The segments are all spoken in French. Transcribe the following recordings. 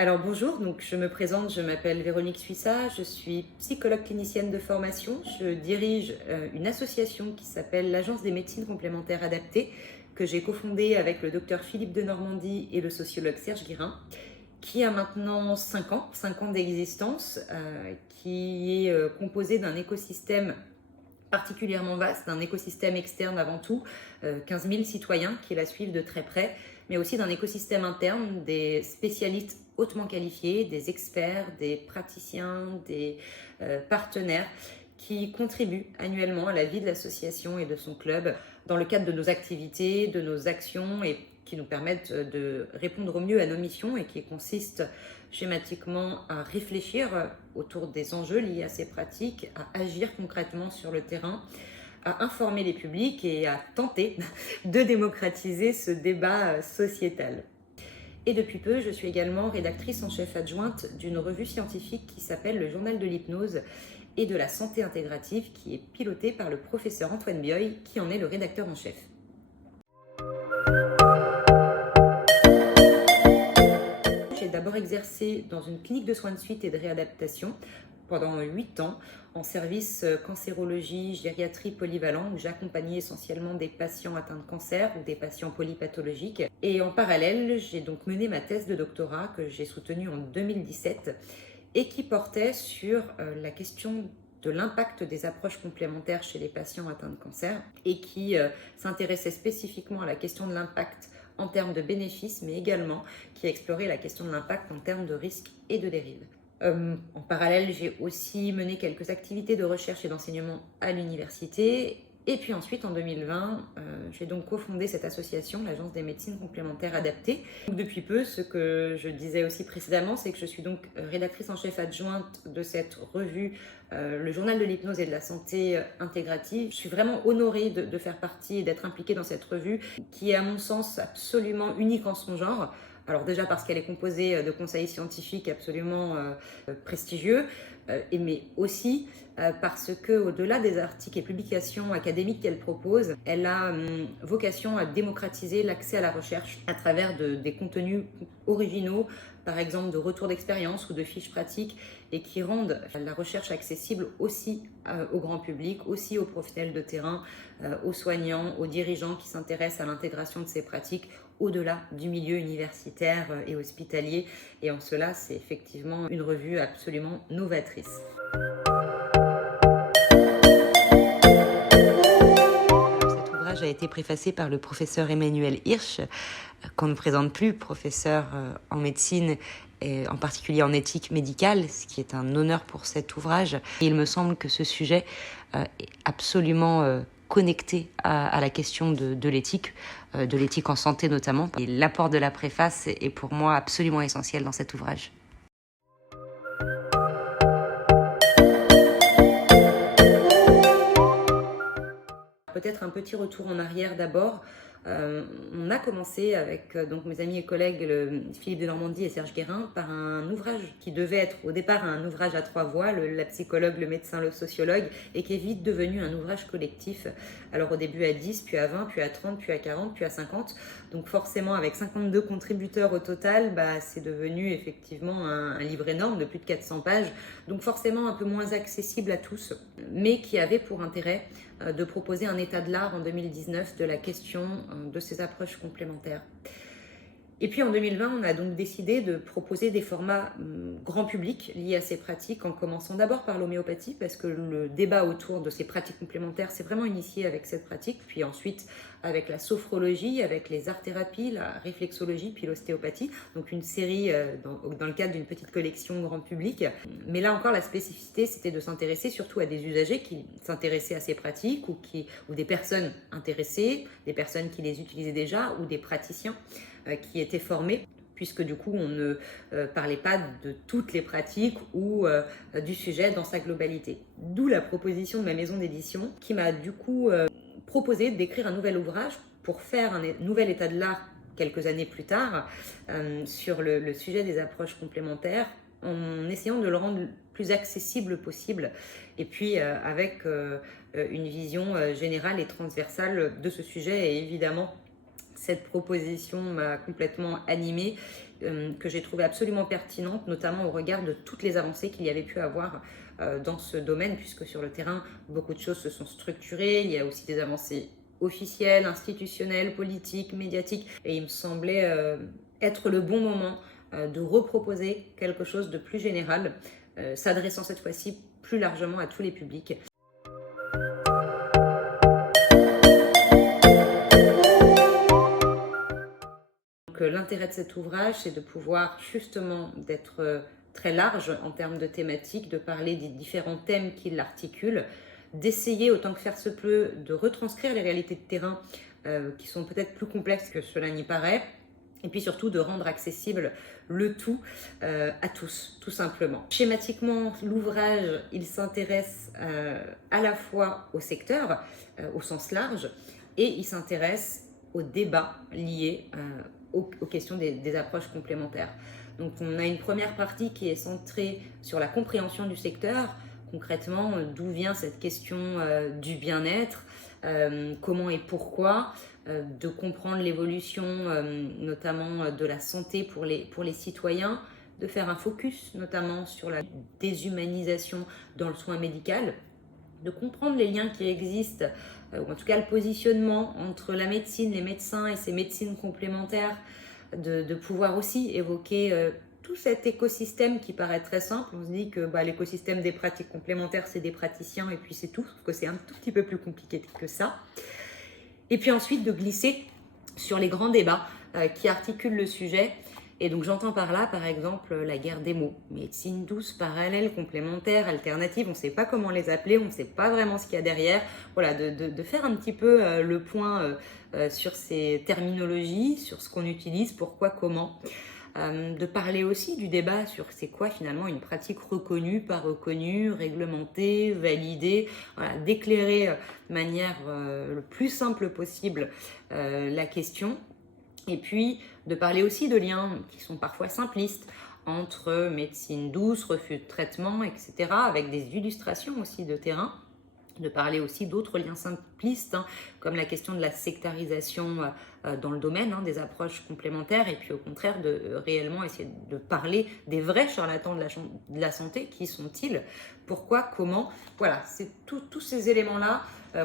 Alors bonjour, donc je me présente, je m'appelle Véronique Suissa, je suis psychologue clinicienne de formation. Je dirige une association qui s'appelle l'Agence des médecines complémentaires adaptées, que j'ai cofondée avec le docteur Philippe de Normandie et le sociologue Serge Guirin, qui a maintenant 5 ans d'existence, qui est composé d'un écosystème particulièrement vaste, d'un écosystème externe avant tout, 15 000 citoyens qui la suivent de très près, mais aussi d'un écosystème interne, des spécialistes hautement qualifiés, des experts, des praticiens, des partenaires qui contribuent annuellement à la vie de l'association et de son club dans le cadre de nos activités, de nos actions et qui nous permettent de répondre au mieux à nos missions et qui consistent schématiquement à réfléchir autour des enjeux liés à ces pratiques, à agir concrètement sur le terrain, à informer les publics et à tenter de démocratiser ce débat sociétal. Et depuis peu, je suis également rédactrice en chef adjointe d'une revue scientifique qui s'appelle le Journal de l'hypnose et de la santé intégrative, qui est pilotée par le professeur Antoine Bioy, qui en est le rédacteur en chef. J'ai d'abord exercé dans une clinique de soins de suite et de réadaptation pendant 8 ans en service cancérologie, gériatrie polyvalent, où j'accompagnais essentiellement des patients atteints de cancer ou des patients polypathologiques. Et en parallèle, j'ai donc mené ma thèse de doctorat que j'ai soutenue en 2017 et qui portait sur la question de l'impact des approches complémentaires chez les patients atteints de cancer et qui s'intéressait spécifiquement à la question de l'impact en termes de bénéfices, mais également qui a exploré la question de l'impact en termes de risques et de dérives. En parallèle, j'ai aussi mené quelques activités de recherche et d'enseignement à l'université. Et puis ensuite, en 2020, j'ai donc cofondé cette association, l'Agence des médecines complémentaires adaptées. Donc, depuis peu, ce que je disais aussi précédemment, c'est que je suis donc rédactrice en chef adjointe de cette revue, le Journal de l'hypnose et de la santé intégrative. Je suis vraiment honorée de faire partie et d'être impliquée dans cette revue, qui est à mon sens absolument unique en son genre. Alors déjà parce qu'elle est composée de conseils scientifiques absolument prestigieux, mais aussi parce qu'au-delà des articles et publications académiques qu'elle propose, elle a vocation à démocratiser l'accès à la recherche à travers des contenus originaux, par exemple de retours d'expérience ou de fiches pratiques, et qui rendent la recherche accessible aussi au grand public, aussi aux professionnels de terrain, aux soignants, aux dirigeants qui s'intéressent à l'intégration de ces pratiques au-delà du milieu universitaire et hospitalier. Et en cela, c'est effectivement une revue absolument novatrice. Cet ouvrage a été préfacé par le professeur Emmanuel Hirsch, qu'on ne présente plus, professeur en médecine et en particulier en éthique médicale, ce qui est un honneur pour cet ouvrage. Et il me semble que ce sujet est absolument connecté à la question de l'éthique en santé notamment. Et l'apport de la préface est pour moi absolument essentiel dans cet ouvrage. Peut-être un petit retour en arrière d'abord. On a commencé avec donc mes amis et collègues Philippe de Normandie et Serge Guérin par un ouvrage qui devait être au départ un ouvrage à 3 voix, la psychologue, le médecin, le sociologue, et qui est vite devenu un ouvrage collectif. Alors au début à 10, puis à 20, puis à 30, puis à 40, puis à 50. Donc forcément avec 52 contributeurs au total, c'est devenu effectivement un livre énorme de plus de 400 pages. Donc forcément un peu moins accessible à tous, mais qui avait pour intérêt de proposer un état de l'art en 2019 de la question de ces approches complémentaires. Et puis en 2020, on a donc décidé de proposer des formats grand public liés à ces pratiques, en commençant d'abord par l'homéopathie, parce que le débat autour de ces pratiques complémentaires s'est vraiment initié avec cette pratique, puis ensuite avec la sophrologie, avec les arts-thérapies, la réflexologie, puis l'ostéopathie, donc une série dans le cadre d'une petite collection grand public. Mais là encore, la spécificité, c'était de s'intéresser surtout à des usagers qui s'intéressaient à ces pratiques ou des personnes intéressées, des personnes qui les utilisaient déjà ou des praticiens qui étaient formés, puisque du coup on ne parlait pas de toutes les pratiques ou du sujet dans sa globalité. D'où la proposition de ma maison d'édition qui m'a du coup proposé d'écrire un nouvel ouvrage pour faire un nouvel état de l'art quelques années plus tard sur le sujet des approches complémentaires, en essayant de le rendre le plus accessible possible et puis avec une vision générale et transversale de ce sujet et évidemment Cette proposition m'a complètement animée, que j'ai trouvée absolument pertinente, notamment au regard de toutes les avancées qu'il y avait pu avoir dans ce domaine, puisque sur le terrain, beaucoup de choses se sont structurées. Il y a aussi des avancées officielles, institutionnelles, politiques, médiatiques, et il me semblait être le bon moment de reproposer quelque chose de plus général, s'adressant cette fois-ci plus largement à tous les publics. L'intérêt de cet ouvrage, c'est de pouvoir justement d'être très large en termes de thématiques, de parler des différents thèmes qui l'articulent, d'essayer autant que faire se peut de retranscrire les réalités de terrain qui sont peut-être plus complexes que cela n'y paraît, et puis surtout de rendre accessible le tout à tous, tout simplement. Schématiquement, l'ouvrage, il s'intéresse à la fois au secteur, au sens large, et il s'intéresse aux débats liés aux questions des approches complémentaires. Donc on a une première partie qui est centrée sur la compréhension du secteur, concrètement d'où vient cette question du bien-être, comment et pourquoi, de comprendre l'évolution notamment de la santé pour les citoyens, de faire un focus notamment sur la déshumanisation dans le soin médical, de comprendre les liens qui existent, ou en tout cas le positionnement entre la médecine, les médecins et ces médecines complémentaires, de pouvoir aussi évoquer tout cet écosystème qui paraît très simple. On se dit que l'écosystème des pratiques complémentaires, c'est des praticiens et puis c'est tout, sauf que c'est un tout petit peu plus compliqué que ça. Et puis ensuite de glisser sur les grands débats qui articulent le sujet. Et donc j'entends par là, par exemple, la guerre des mots. Médecine douce, parallèle, complémentaire, alternative, on ne sait pas comment les appeler, on ne sait pas vraiment ce qu'il y a derrière. Voilà, de faire un petit peu le point sur ces terminologies, sur ce qu'on utilise, pourquoi, comment. De parler aussi du débat sur c'est quoi finalement une pratique reconnue, pas reconnue, réglementée, validée, voilà, d'éclairer de manière le plus simple possible la question. Et puis de parler aussi de liens qui sont parfois simplistes entre médecine douce, refus de traitement, etc., avec des illustrations aussi de terrain. De parler aussi d'autres liens simplistes, comme la question de la sectarisation dans le domaine des approches complémentaires, et puis au contraire de réellement essayer de parler des vrais charlatans de la santé. Qui sont-ils? Pourquoi? Comment? Voilà, c'est tous ces éléments-là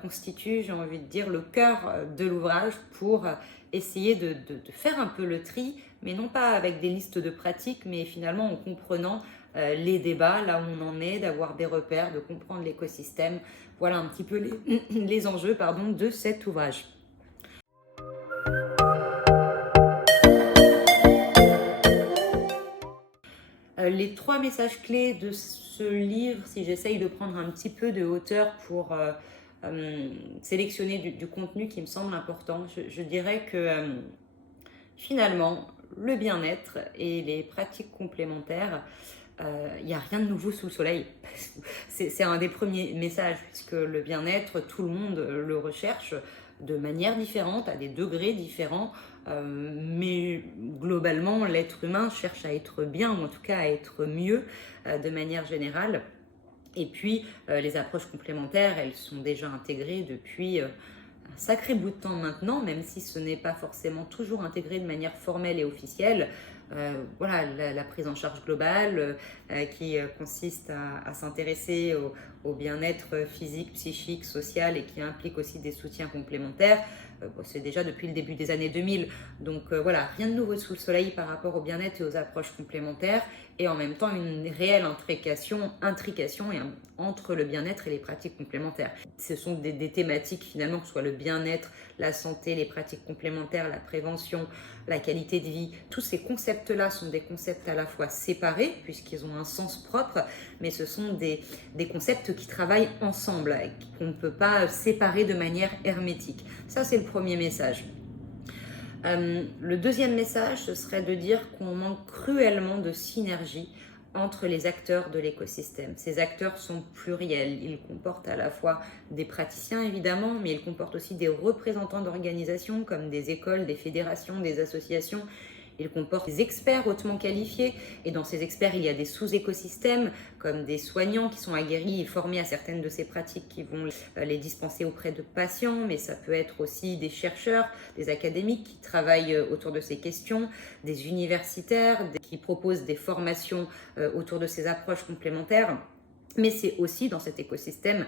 constituent, j'ai envie de dire, le cœur de l'ouvrage pour essayer de faire un peu le tri, mais non pas avec des listes de pratiques, mais finalement en comprenant les débats, là où on en est, d'avoir des repères, de comprendre l'écosystème. Voilà un petit peu les enjeux de cet ouvrage. Les 3 messages clés de ce livre, si j'essaye de prendre un petit peu de hauteur pour sélectionner du contenu qui me semble important, je dirais que finalement, le bien-être et les pratiques complémentaires, il n'y a rien de nouveau sous le soleil. C'est un des premiers messages, puisque le bien-être, tout le monde le recherche de manière différente, à des degrés différents, mais globalement, l'être humain cherche à être bien, ou en tout cas à être mieux de manière générale. Et puis, les approches complémentaires, elles sont déjà intégrées depuis un sacré bout de temps maintenant, même si ce n'est pas forcément toujours intégré de manière formelle et officielle. Voilà, la prise en charge globale qui consiste à s'intéresser au bien-être physique, psychique, social, et qui implique aussi des soutiens complémentaires. C'est déjà depuis le début des années 2000. Donc voilà, rien de nouveau sous le soleil par rapport au bien-être et aux approches complémentaires, et en même temps une réelle intrication entre le bien-être et les pratiques complémentaires. Ce sont des thématiques finalement, que ce soit le bien-être, la santé, les pratiques complémentaires, la prévention, la qualité de vie. Tous ces concepts-là sont des concepts à la fois séparés, puisqu'ils ont un sens propre, mais ce sont des concepts qui travaillent ensemble, qu'on ne peut pas séparer de manière hermétique. Ça, c'est le premier message. Le deuxième message, ce serait de dire qu'on manque cruellement de synergie entre les acteurs de l'écosystème. Ces acteurs sont pluriels, ils comportent à la fois des praticiens évidemment, mais ils comportent aussi des représentants d'organisations comme des écoles, des fédérations, des associations. Il comporte des experts hautement qualifiés et dans ces experts, il y a des sous-écosystèmes comme des soignants qui sont aguerris et formés à certaines de ces pratiques qui vont les dispenser auprès de patients, mais ça peut être aussi des chercheurs, des académiques qui travaillent autour de ces questions, des universitaires qui proposent des formations autour de ces approches complémentaires. Mais c'est aussi dans cet écosystème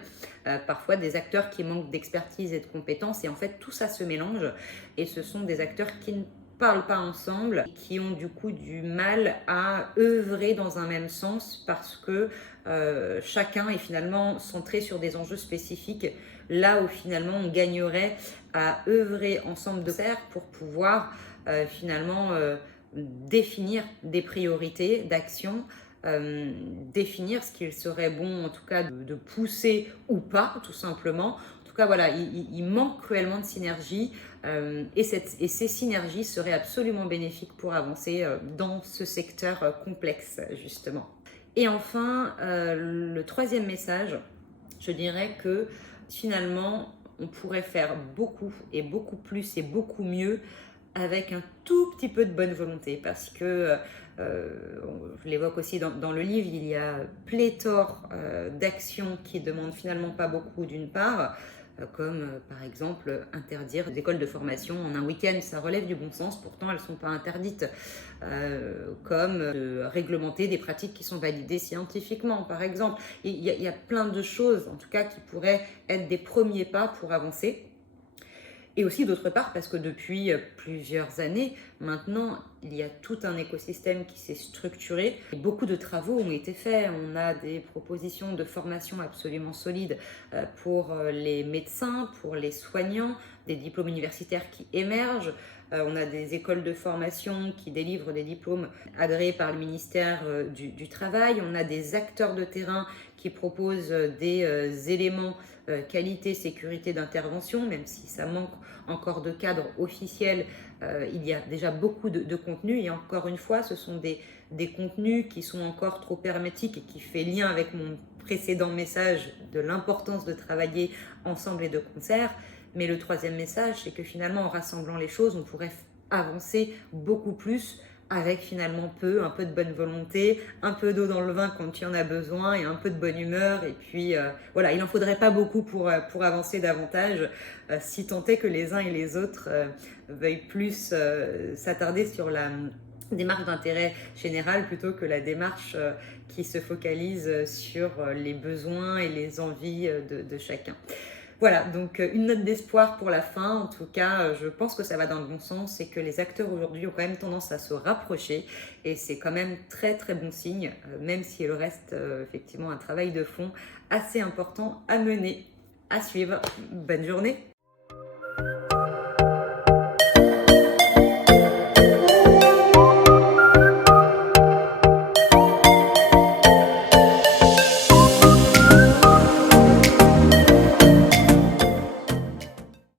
parfois des acteurs qui manquent d'expertise et de compétences. Et en fait, tout ça se mélange et ce sont des acteurs qui ne parlent pas ensemble, qui ont du coup du mal à œuvrer dans un même sens parce que chacun est finalement centré sur des enjeux spécifiques, là où finalement on gagnerait à œuvrer ensemble de concert pour pouvoir finalement définir des priorités d'action, définir ce qu'il serait bon en tout cas de pousser ou pas tout simplement. En tout cas voilà, il manque cruellement de synergie et ces synergies seraient absolument bénéfiques pour avancer dans ce secteur complexe justement. Et enfin, le troisième message, je dirais que finalement on pourrait faire beaucoup et beaucoup plus et beaucoup mieux avec un tout petit peu de bonne volonté parce que je l'évoque aussi dans le livre, il y a pléthore d'actions qui demandent finalement pas beaucoup d'une part, comme par exemple interdire des écoles de formation en un week-end, ça relève du bon sens, pourtant elles ne sont pas interdites, comme réglementer des pratiques qui sont validées scientifiquement par exemple. Il y a plein de choses en tout cas qui pourraient être des premiers pas pour avancer. Et aussi d'autre part parce que depuis plusieurs années, maintenant, il y a tout un écosystème qui s'est structuré. Et beaucoup de travaux ont été faits. On a des propositions de formation absolument solides pour les médecins, pour les soignants, des diplômes universitaires qui émergent. On a des écoles de formation qui délivrent des diplômes agréés par le ministère du Travail. On a des acteurs de terrain qui proposent des éléments qualité, sécurité d'intervention, même si ça manque encore de cadre officiel, il y a déjà beaucoup de contenus et encore une fois, ce sont des contenus qui sont encore trop hermétiques et qui fait lien avec mon précédent message de l'importance de travailler ensemble et de concert. Mais le troisième message, c'est que finalement, en rassemblant les choses, on pourrait avancer beaucoup plus avec finalement un peu de bonne volonté, un peu d'eau dans le vin quand il y en a besoin et un peu de bonne humeur. Et puis voilà, il n'en faudrait pas beaucoup pour avancer davantage, si tant est que les uns et les autres veuillent plus s'attarder sur la démarche d'intérêt général plutôt que la démarche qui se focalise sur les besoins et les envies de chacun. Voilà, donc une note d'espoir pour la fin. En tout cas, je pense que ça va dans le bon sens et que les acteurs aujourd'hui ont quand même tendance à se rapprocher et c'est quand même très très bon signe, même s'il reste effectivement un travail de fond assez important à mener, à suivre. Bonne journée!